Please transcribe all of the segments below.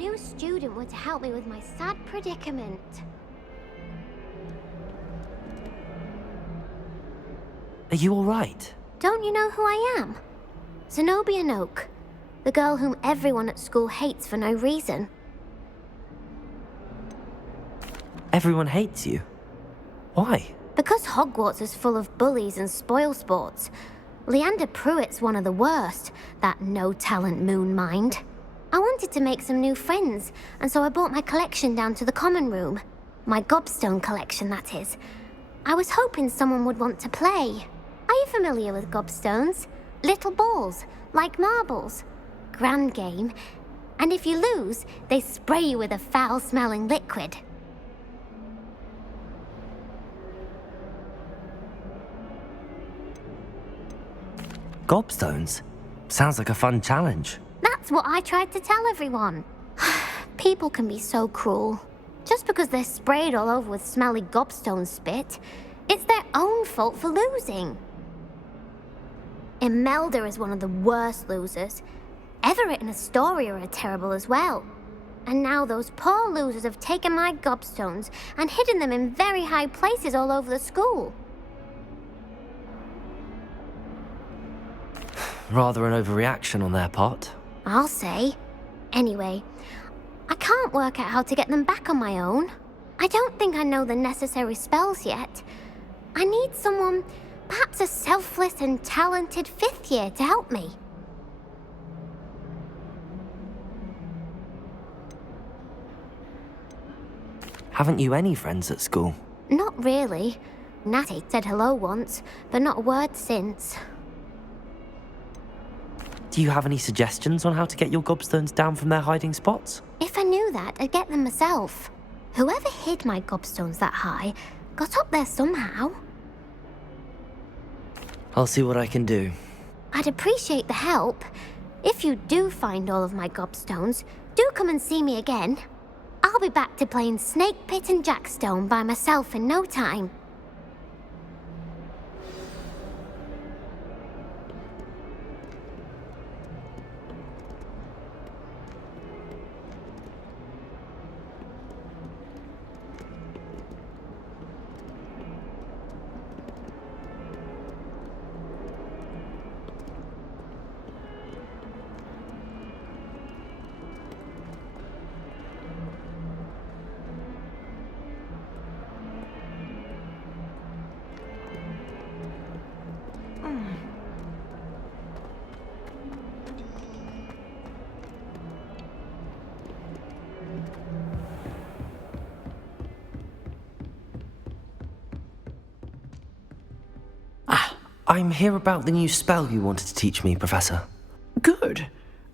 new student were to help me with my sad predicament. Are you alright? Don't you know who I am? Zenobia Noak, the girl whom everyone at school hates for no reason. Everyone hates you. Why? Because Hogwarts is full of bullies and spoilsports. Leander Pruitt's one of the worst, that no-talent moon mind. I wanted to make some new friends, and so I brought my collection down to the common room. My gobstone collection, that is. I was hoping someone would want to play. Are you familiar with gobstones? Little balls, like marbles. Grand game. And if you lose, they spray you with a foul-smelling liquid. Gobstones? Sounds like a fun challenge. That's what I tried to tell everyone. People can be so cruel. Just because they're sprayed all over with smelly gobstone spit, it's their own fault for losing. Imelda is one of the worst losers. Everett and Astoria are terrible as well. And now those poor losers have taken my gobstones and hidden them in very high places all over the school. Rather an overreaction on their part. I'll say. Anyway, I can't work out how to get them back on my own. I don't think I know the necessary spells yet. I need someone, perhaps a selfless and talented fifth year to help me. Haven't you any friends at school? Not really. Natty said hello once, but not a word since. Do you have any suggestions on how to get your gobstones down from their hiding spots? If I knew that, I'd get them myself. Whoever hid my gobstones that high got up there somehow. I'll see what I can do. I'd appreciate the help. If you do find all of my gobstones, do come and see me again. I'll be back to playing Snake Pit and Jackstone by myself in no time. I'm here about the new spell you wanted to teach me, Professor. Good.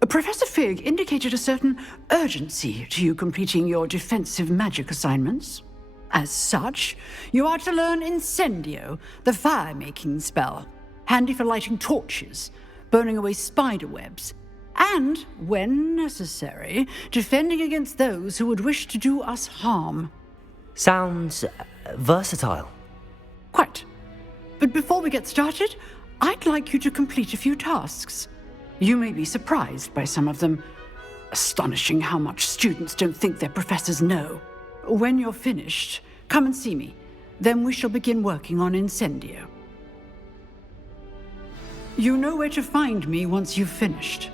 Professor Fig indicated a certain urgency to you completing your defensive magic assignments. As such, you are to learn Incendio, the fire-making spell, handy for lighting torches, burning away spider webs, and, when necessary, defending against those who would wish to do us harm. Sounds versatile. Quite. But before we get started, I'd like you to complete a few tasks. You may be surprised by some of them. Astonishing how much students don't think their professors know. When you're finished, come and see me. Then we shall begin working on Incendio. You know where to find me once you've finished.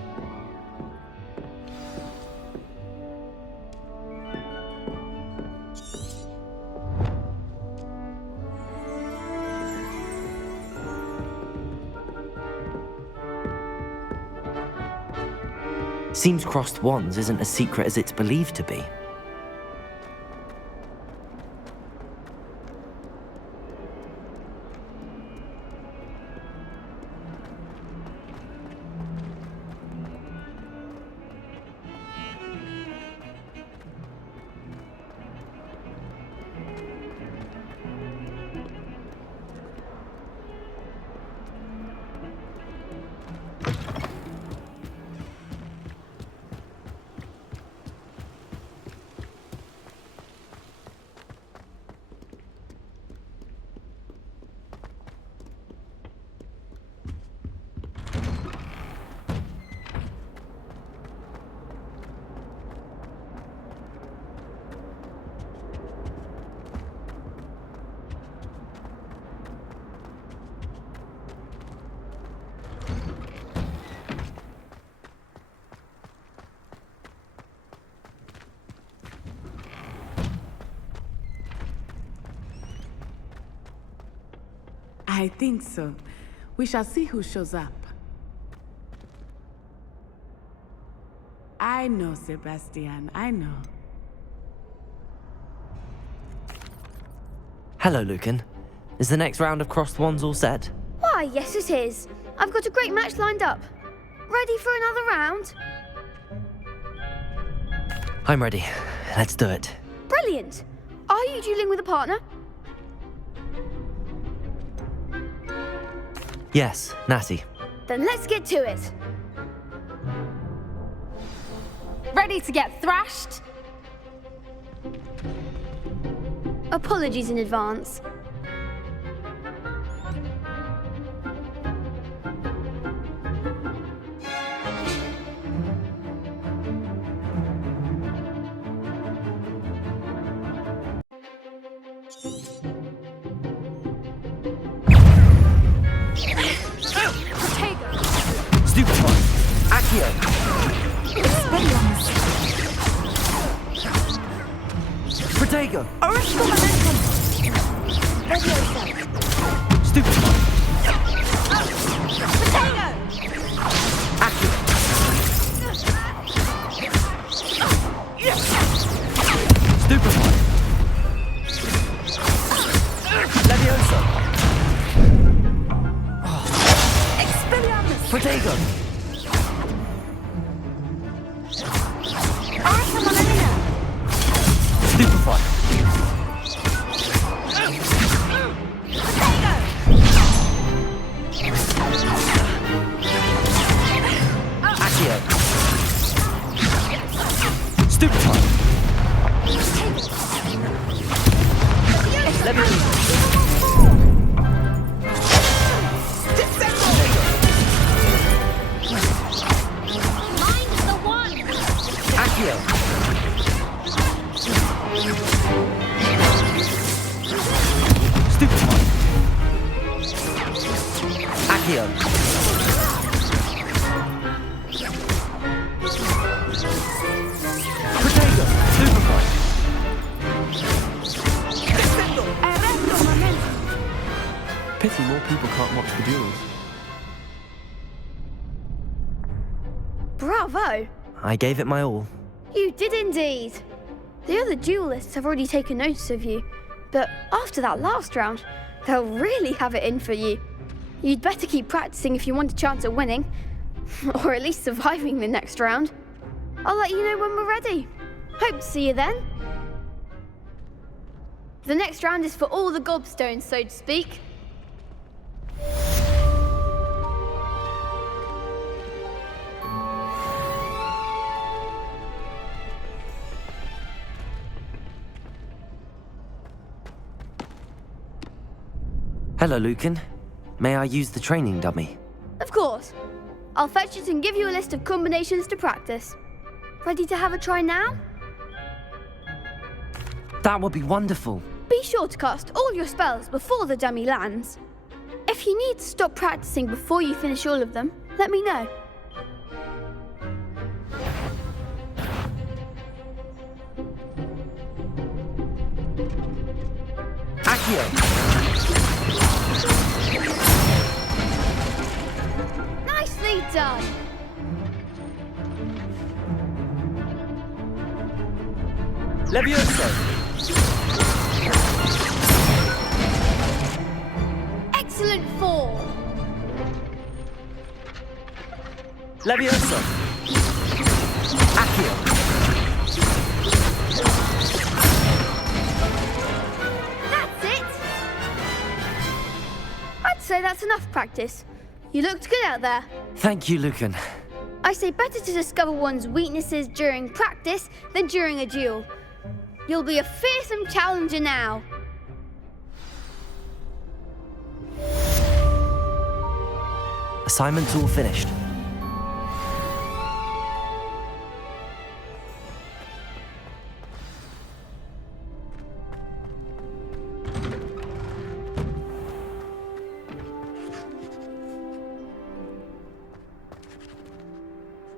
Seems crossed wands isn't as secret as it's believed to be. I think so. We shall see who shows up. I know, Sebastian, I know. Hello, Lucan. Is the next round of Crossed Wands all set? Why, yes it is. I've got a great match lined up. Ready for another round? I'm ready. Let's do it. Brilliant. Are you dueling with a partner? Yes, Natty. Then let's get to it. Ready to get thrashed? Apologies in advance. Stupefy! Accio! Protego! Stupefy! Accio! Stupefy! Leviosa! Protego! Stupefy! Accio! Stupefy! Accio! Stupefy! Accio! Protego! Stupefy! Pity more people can't watch the duels. Bravo! I gave it my all. You did indeed. The other duelists have already taken notice of you, but after that last round, they'll really have it in for you. You'd better keep practicing if you want a chance at winning, or at least surviving the next round. I'll let you know when we're ready. Hope to see you then. The next round is for all the gobstones, so to speak. Hello, Lucan. May I use the training dummy? Of course. I'll fetch it and give you a list of combinations to practice. Ready to have a try now? That would be wonderful. Be sure to cast all your spells before the dummy lands. If you need to stop practicing before you finish all of them, let me know. Accio! Nicely done! Leviosa! Excellent form! Leviosa! Accio! That's it! I'd say that's enough practice. You looked good out there. Thank you, Lucan. I say better to discover one's weaknesses during practice than during a duel. You'll be a fearsome challenger now. Assignment's all finished.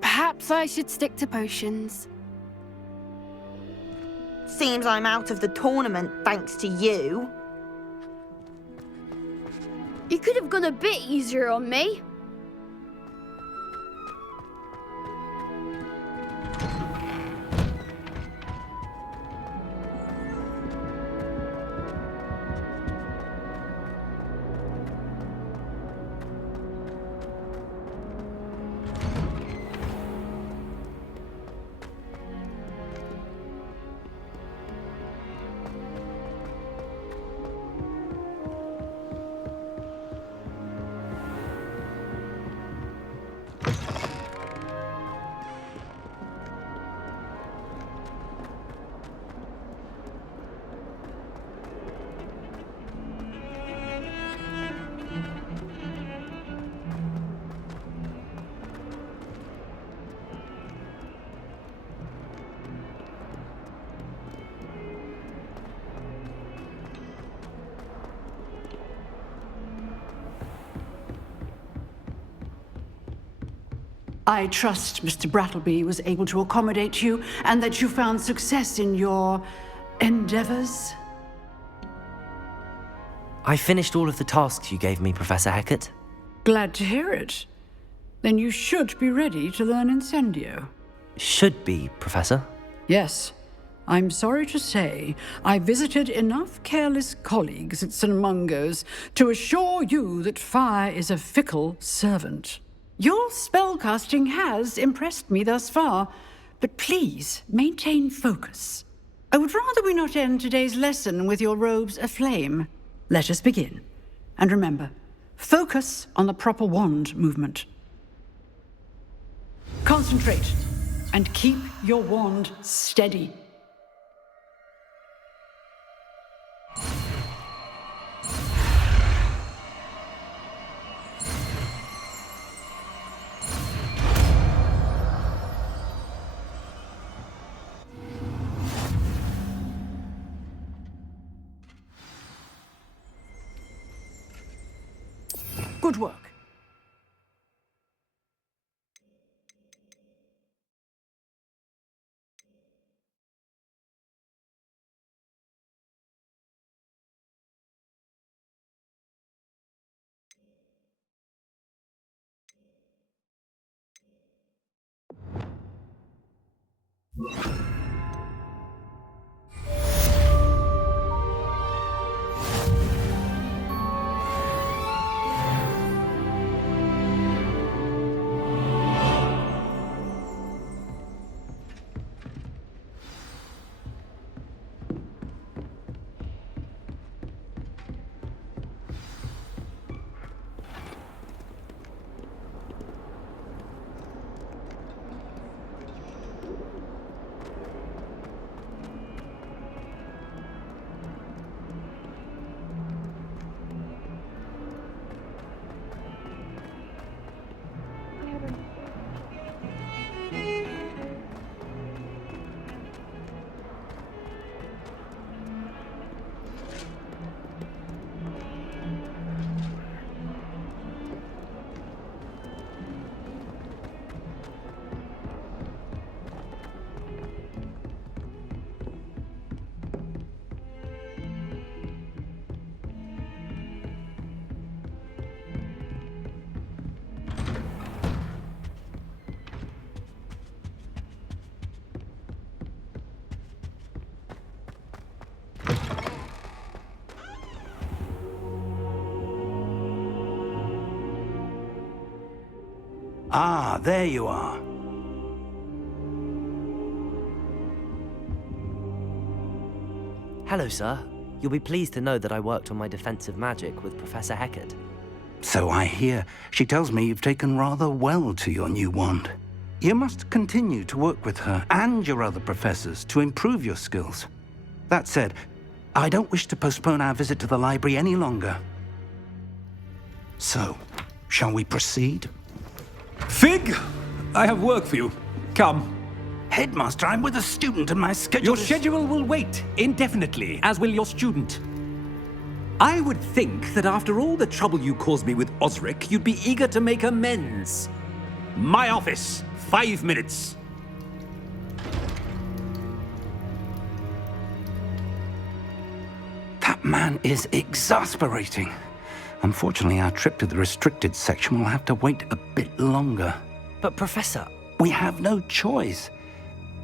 Perhaps I should stick to potions. Seems I'm out of the tournament thanks to you. You could have gone a bit easier on me. I trust Mr. Brattleby was able to accommodate you and that you found success in your endeavors. I finished all of the tasks you gave me, Professor Hecat. Glad to hear it. Then you should be ready to learn Incendio. Should be, Professor. Yes. I'm sorry to say, I visited enough careless colleagues at St. Mungo's to assure you that fire is a fickle servant. Your spellcasting has impressed me thus far, but please maintain focus. I would rather we not end today's lesson with your robes aflame. Let us begin. And remember, focus on the proper wand movement. Concentrate and keep your wand steady. Good work. Ah, there you are. Hello, sir. You'll be pleased to know that I worked on my defensive magic with Professor Hecat. So I hear. She tells me you've taken rather well to your new wand. You must continue to work with her and your other professors to improve your skills. That said, I don't wish to postpone our visit to the library any longer. So, shall we proceed? Fig, I have work for you. Come. Headmaster, I'm with a student and my schedule Your is... schedule will wait indefinitely, as will your student. I would think that after all the trouble you caused me with Osric, you'd be eager to make amends. My office, 5 minutes. That man is exasperating. Unfortunately, our trip to the restricted section will have to wait a bit longer. But Professor... We have no choice.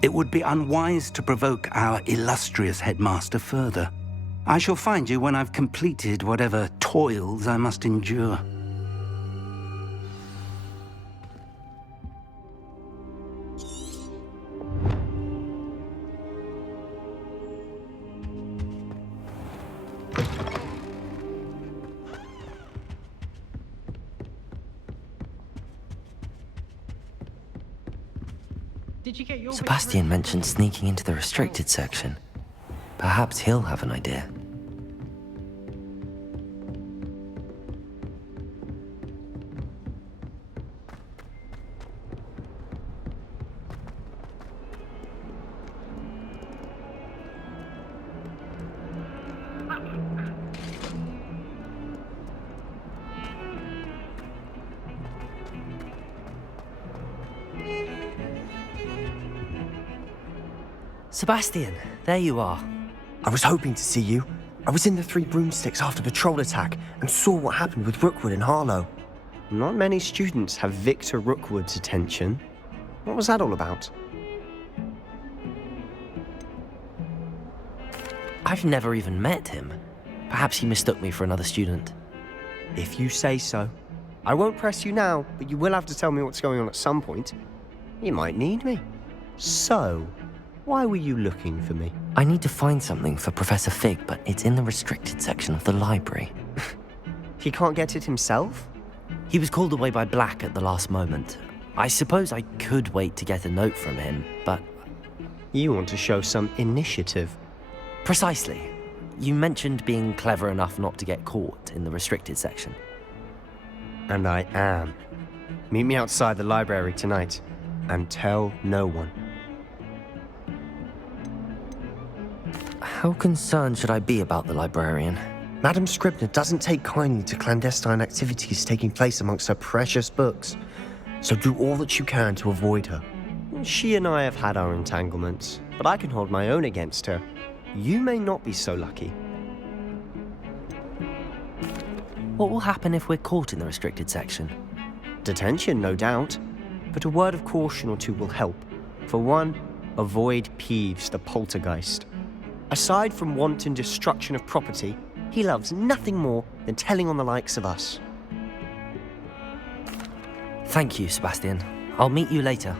It would be unwise to provoke our illustrious headmaster further. I shall find you when I've completed whatever toils I must endure. Sebastian mentioned sneaking into the restricted section. Perhaps he'll have an idea. Sebastian, there you are. I was hoping to see you. I was in the Three Broomsticks after the troll attack and saw what happened with Rookwood and Harlow. Not many students have Victor Rookwood's attention. What was that all about? I've never even met him. Perhaps he mistook me for another student. If you say so. I won't press you now, but you will have to tell me what's going on at some point. You might need me. So, why were you looking for me? I need to find something for Professor Fig, but it's in the restricted section of the library. He can't get it himself? He was called away by Black at the last moment. I suppose I could wait to get a note from him, but... You want to show some initiative. Precisely. You mentioned being clever enough not to get caught in the restricted section. And I am. Meet me outside the library tonight, and tell no one. How concerned should I be about the librarian? Madam Scribner doesn't take kindly to clandestine activities taking place amongst her precious books, so do all that you can to avoid her. She and I have had our entanglements, but I can hold my own against her. You may not be so lucky. What will happen if we're caught in the restricted section? Detention, no doubt, but a word of caution or two will help. For one, avoid Peeves the poltergeist. Aside from wanton destruction of property, he loves nothing more than telling on the likes of us. Thank you, Sebastian. I'll meet you later.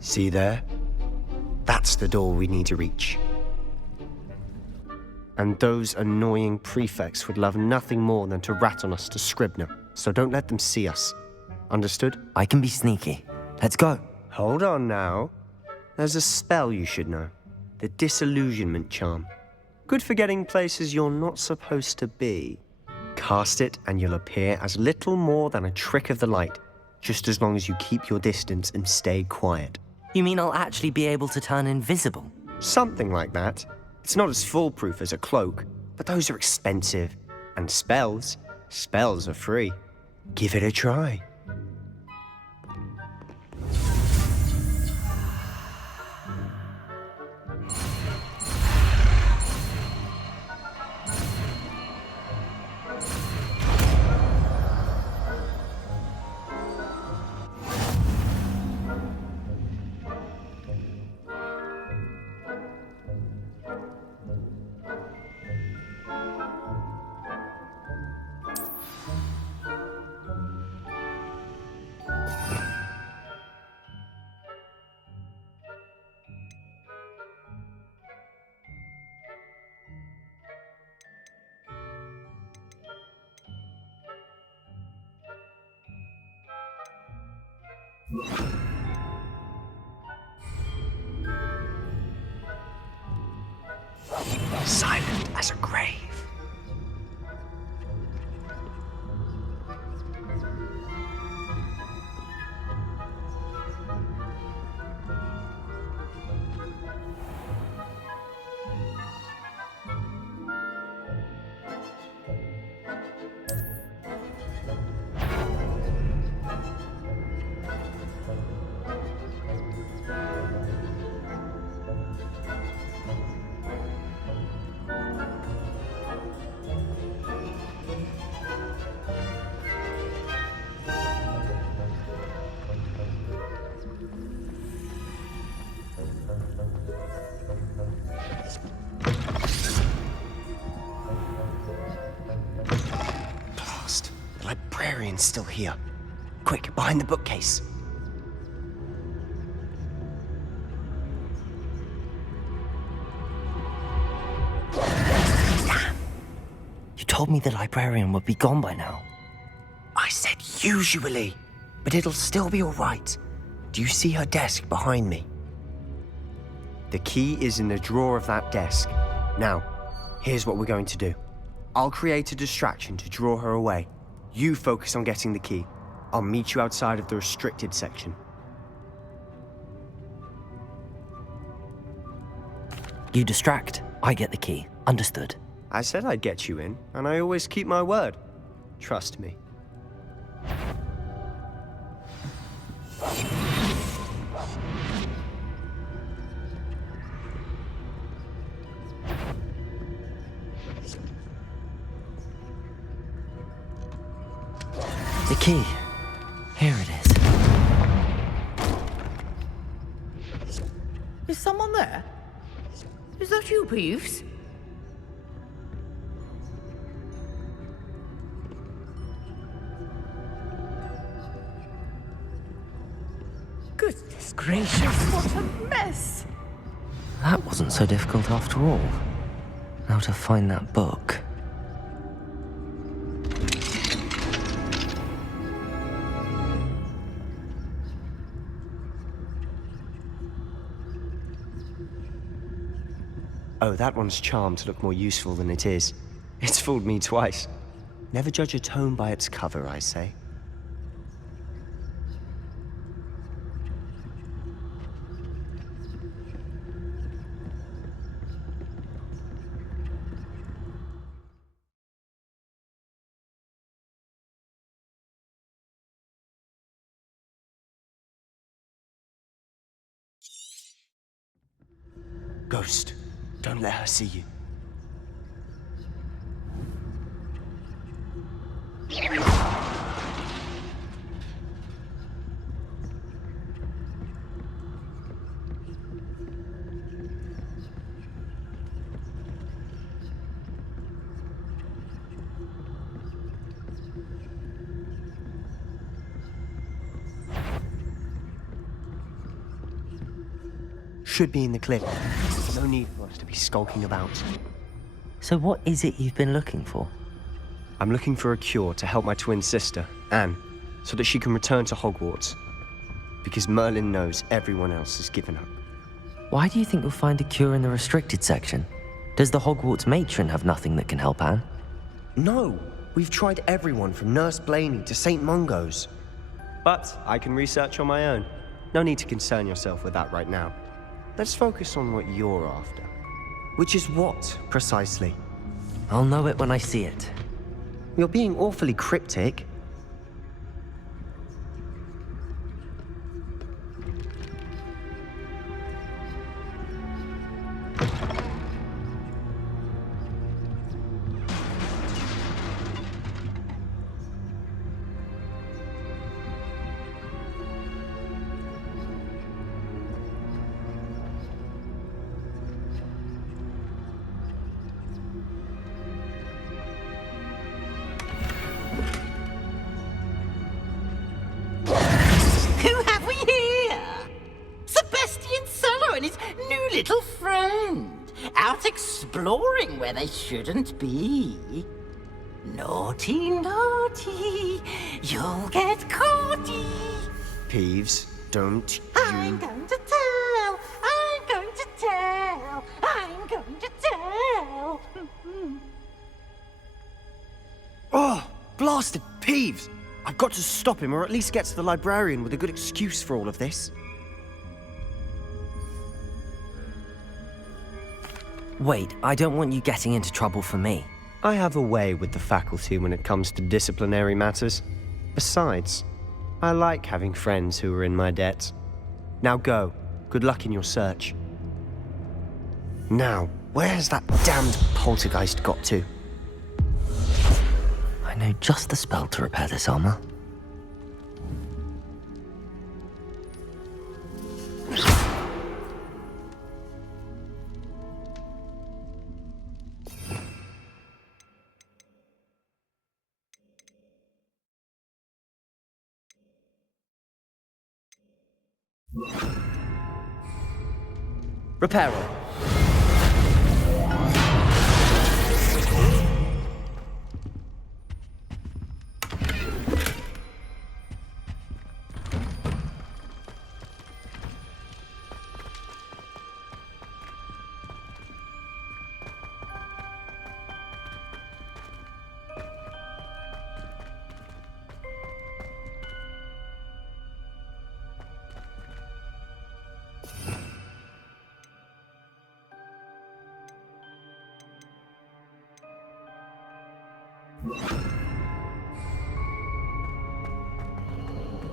See there? That's the door we need to reach. And those annoying prefects would love nothing more than to rat on us to Scribner, so don't let them see us. Understood? I can be sneaky. Let's go. Hold on now. There's a spell you should know. The Disillusionment Charm. Good for getting places you're not supposed to be. Cast it and you'll appear as little more than a trick of the light, just as long as you keep your distance and stay quiet. You mean I'll actually be able to turn invisible? Something like that. It's not as foolproof as a cloak, but those are expensive. And spells are free. Give it a try. Silent as a grave. librarian's still here. Quick, behind the bookcase. You told me the librarian would be gone by now. I said usually, but it'll still be all right. Do you see her desk behind me? The key is in the drawer of that desk. Now, here's what we're going to do. I'll create a distraction to draw her away. You focus on getting the key. I'll meet you outside of the restricted section. You distract, I get the key. Understood. I said I'd get you in, and I always keep my word. Trust me. The key. Here it is. Is someone there? Is that you, Peeves? Goodness gracious, what a mess! That wasn't so difficult after all. Now to find that book. Oh, that one's charmed to look more useful than it is. It's fooled me twice. Never judge a tome by its cover, I say. Ghost, don't let her see you. Should be in the cliff. No need for us to be skulking about. So what is it you've been looking for? I'm looking for a cure to help my twin sister, Anne, so that she can return to Hogwarts. Because Merlin knows everyone else has given up. Why do you think you'll find a cure in the restricted section? Does the Hogwarts matron have nothing that can help Anne? No! We've tried everyone from Nurse Blaney to St. Mungo's. But I can research on my own. No need to concern yourself with that right now. Let's focus on what you're after. Which is what, precisely? I'll know it when I see it. You're being awfully cryptic. Who have we here? Sebastian Cello and his new little friend, out exploring where they shouldn't be. Naughty, naughty, you'll get caughty. Peeves, don't I'm you... going to tell, I'm going to tell, I'm going to tell. Oh, blasted Peeves! I've got to stop him, or at least get to the librarian with a good excuse for all of this. Wait, I don't want you getting into trouble for me. I have a way with the faculty when it comes to disciplinary matters. Besides, I like having friends who are in my debt. Now go. Good luck in your search. Now, where's that damned poltergeist got to? I know just the spell to repair this armor. Reparo.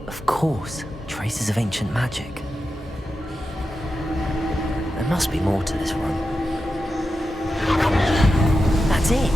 Of course, traces of ancient magic. There must be more to this room. That's it!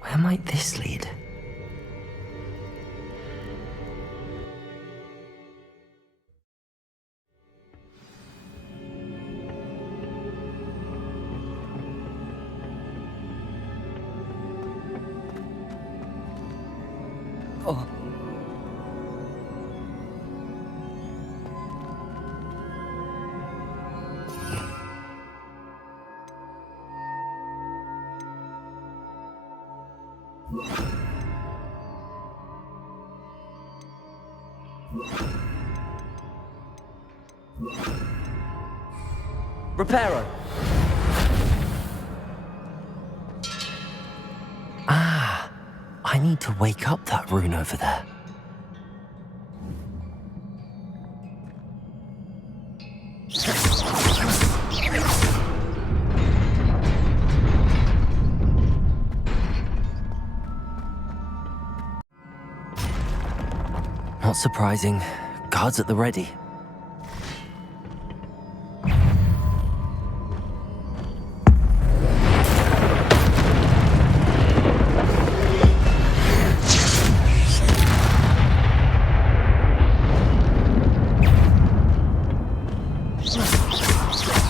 Where might this lead? Oh. Reparo. Ah, I need to wake up that rune over there. Not surprising. Guards at the ready.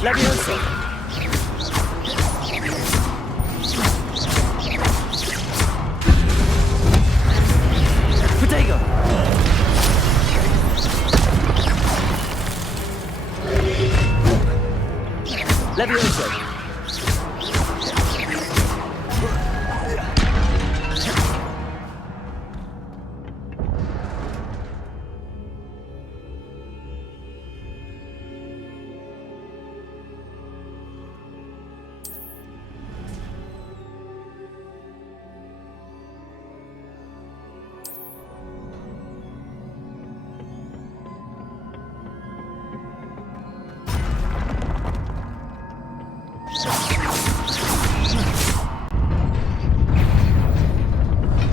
Leviosa! Protego! Leviosa!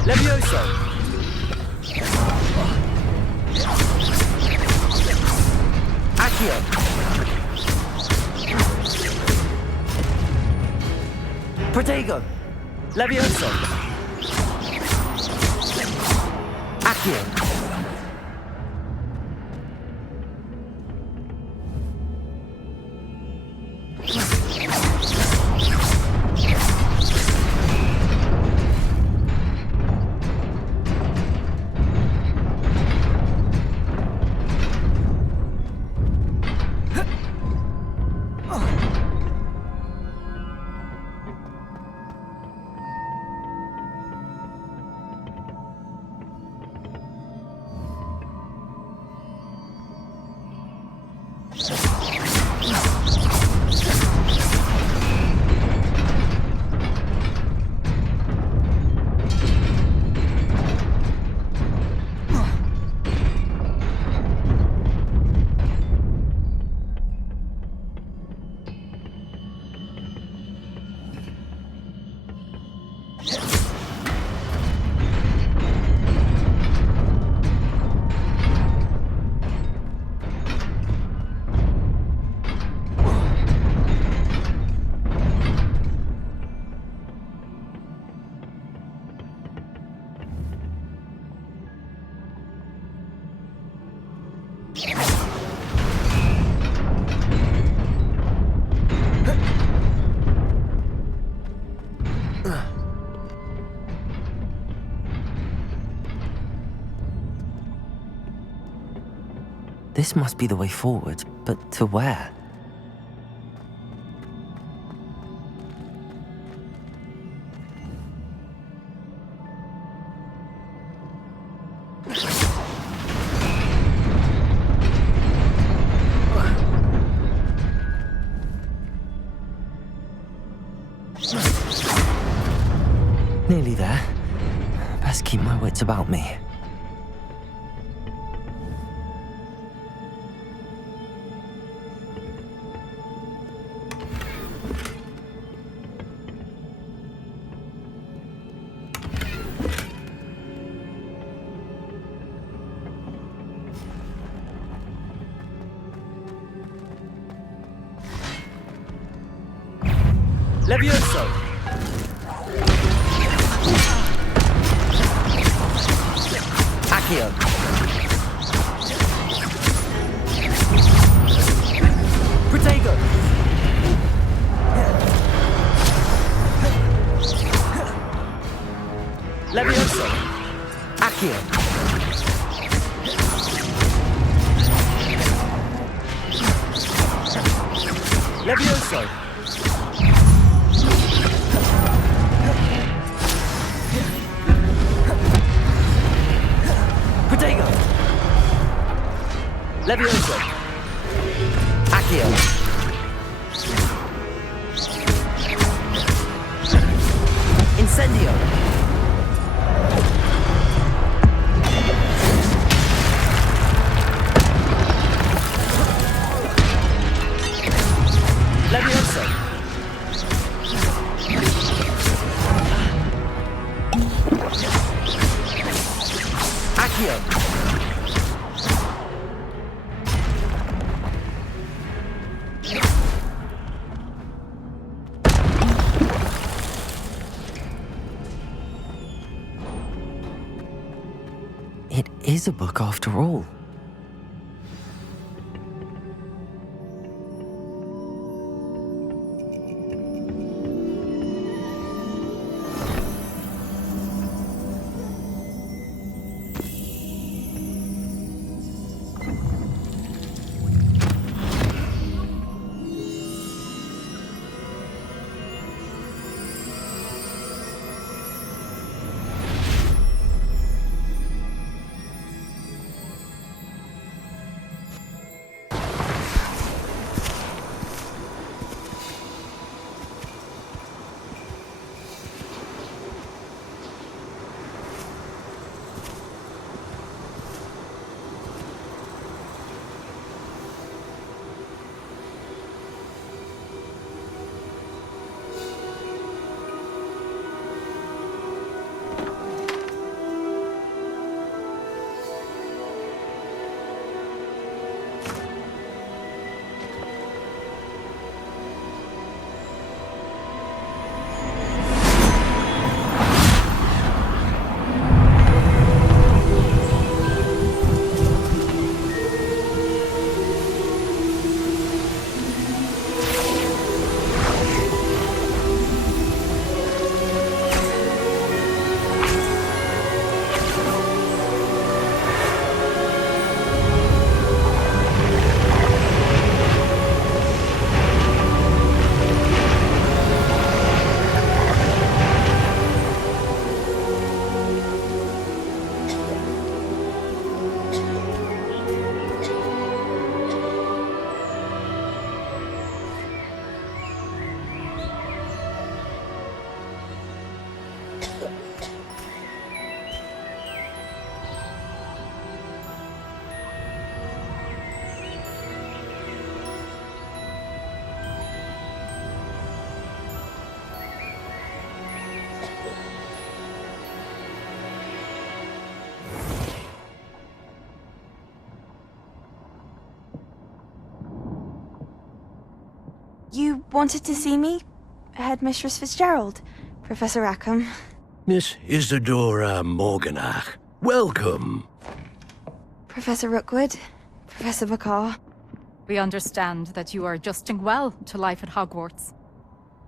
Levioso! Accio! Protego! Levioso! Accio! This must be the way forward, but to where? Nearly there. Best keep my wits about me. Levioso! Accio! Protego! Levioso! Accio! Levioso! Protego! Levioso! Accio! Incendio! Levioso! Accio! It is a book after all. You wanted to see me? Headmistress Fitzgerald, Professor Rackham. Miss Isadora Morganach, welcome. Professor Rookwood, Professor Bakar. We understand that you are adjusting well to life at Hogwarts.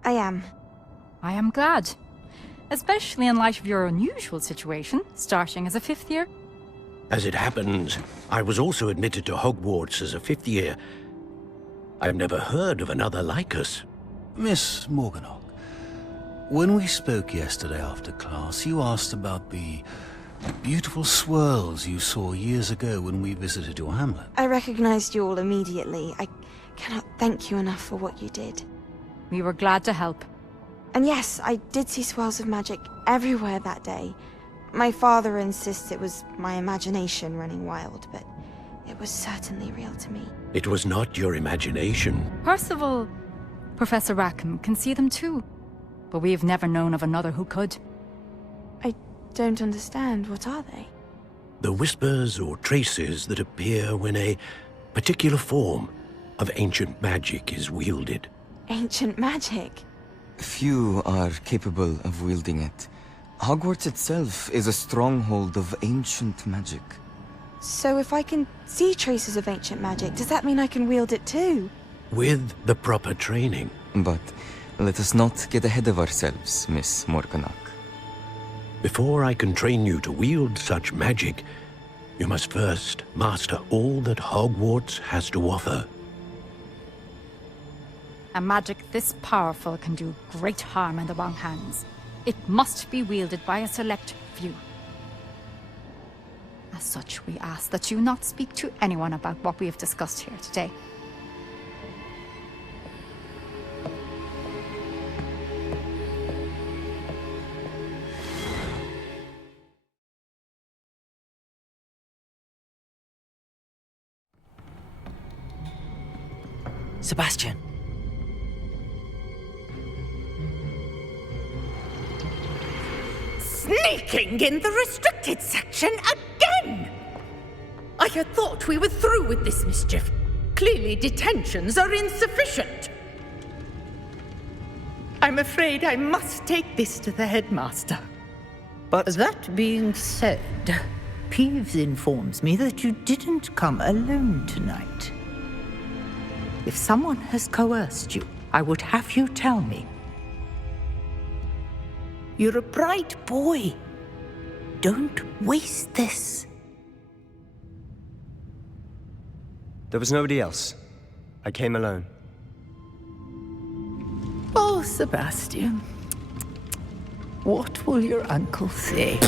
I am. I am glad. Especially in light of your unusual situation, starting as a 5th year. As it happens, I was also admitted to Hogwarts as a fifth year. I've never heard of another like us. Miss Morganach, when we spoke yesterday after class, you asked about the beautiful swirls you saw years ago when we visited your hamlet. I recognized you all immediately. I cannot thank you enough for what you did. We were glad to help. And yes, I did see swirls of magic everywhere that day. My father insists it was my imagination running wild, but it was certainly real to me. It was not your imagination. Percival, Professor Rackham can see them too. But we've never known of another who could. I don't understand. What are they? The whispers or traces that appear when a particular form of ancient magic is wielded. Ancient magic? Few are capable of wielding it. Hogwarts itself is a stronghold of ancient magic. So if I can see traces of ancient magic, does that mean I can wield it too? With the proper training. But let us not get ahead of ourselves, Miss Morganach. Before I can train you to wield such magic, you must first master all that Hogwarts has to offer. A magic this powerful can do great harm in the wrong hands. It must be wielded by a select few. As such, we ask that you not speak to anyone about what we have discussed here today. Sebastian. Sneaking in the restricted section again! I had thought we were through with this mischief. Clearly detentions are insufficient. I'm afraid I must take this to the headmaster. But that being said, Peeves informs me that you didn't come alone tonight. If someone has coerced you, I would have you tell me. You're a bright boy. Don't waste this. There was nobody else. I came alone. Oh, Sebastian. What will your uncle say?